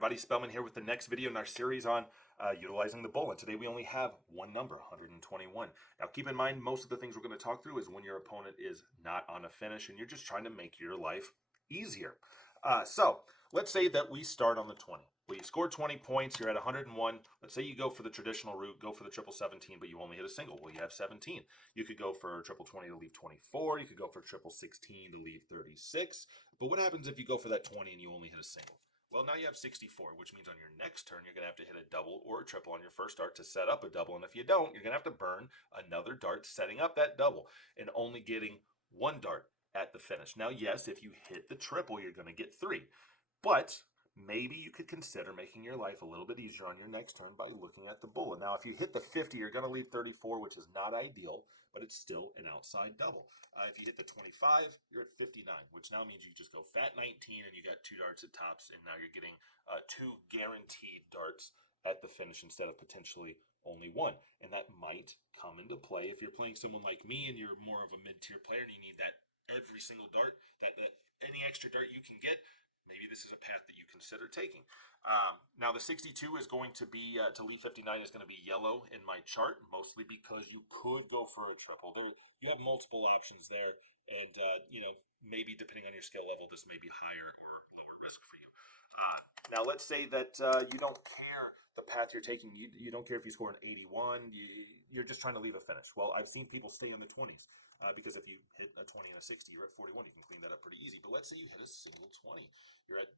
everybody, Spellman here with the next video in our series on utilizing the bull. And today we only have one number, 121. Now keep in mind, most of the things we're going to talk through is when your opponent is not on a finish and you're just trying to make your life easier. So let's say that we start on the 20. Well, you scored 20 points, you're at 101. Let's say you go for the traditional route, go for the triple 17, but you only hit a single. Well, you have 17. You could go for triple 20 to leave 24. You could go for triple 16 to leave 36. But what happens if you go for that 20 and you only hit a single? Well, now you have 64, which means on your next turn, you're going to have to hit a double or a triple on your first dart to set up a double. And if you don't, you're going to have to burn another dart setting up that double and only getting one dart at the finish. Now, yes, if you hit the triple, you're going to get 3. But maybe you could consider making your life a little bit easier on your next turn by looking at the bull. And now, if you hit the 50, you're going to leave 34, which is not ideal, but it's still an outside double. If you hit the 25, you're at 59, which now means you just go fat 19 and you got 2 darts at tops, and now you're getting 2 guaranteed darts at the finish instead of potentially only 1. And that might come into play if you're playing someone like me and you're more of a mid-tier player and you need that every single dart, that any extra dart you can get. Maybe this is a path that you consider taking. Now the 62 is going to be, to leave 59 is going to be yellow in my chart, mostly because you could go for a triple. You have multiple options there, and maybe depending on your skill level, this may be higher or lower risk for you. Now let's say that you don't care the path you're taking. You don't care if you score an 81. You're just trying to leave a finish. Well, I've seen people stay in the 20s. Because if you hit a 20 and a 60, you're at 41. You can clean that up pretty easy. But let's say you hit a single 20. You're at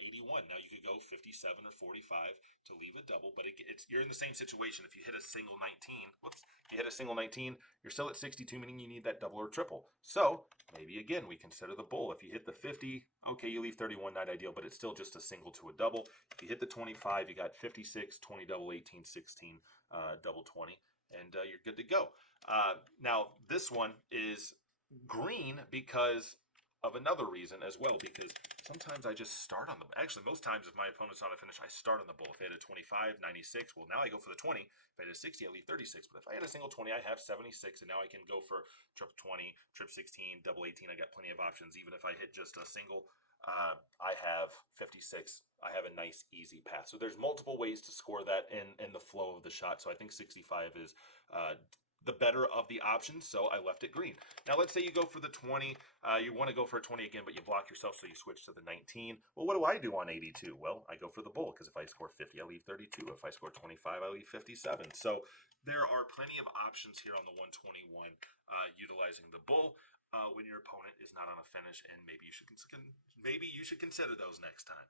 81. Now you could go 57 or 45 to leave a double, but you're in the same situation. If you hit a single 19, if you hit a single 19, you're still at 62, meaning you need that double or triple. So maybe again, we consider the bull. If you hit the 50, okay, you leave 31, not ideal, but it's still just a single to a double. If you hit the 25, you got 56, 20 double, 18, 16, double 20. And you're good to go. Now, this one is green because of another reason as well, because sometimes I just start on the, actually most times if my opponent's on a finish, I start on the bull. If I hit a 25, 96, well, now I go for the 20. If I hit a 60, I leave 36. But if I hit a single 20, I have 76, and now I can go for triple 20, trip 16, double 18. I got plenty of options. Even if I hit just a single, I have 56. I have a nice, easy path. So there's multiple ways to score that in the flow of the shot. So I think 65 is the better of the options, so I left it green. Now let's say you go for the 20. You want to go for a 20 again, but you block yourself, so you switch to the 19. Well, what do I do on 82? Well, I go for the bull, because if I score 50, I leave 32. If I score 25, I leave 57. So there are plenty of options here on the 121 utilizing the bull. When your opponent is not on a finish, and maybe you should consider those next time.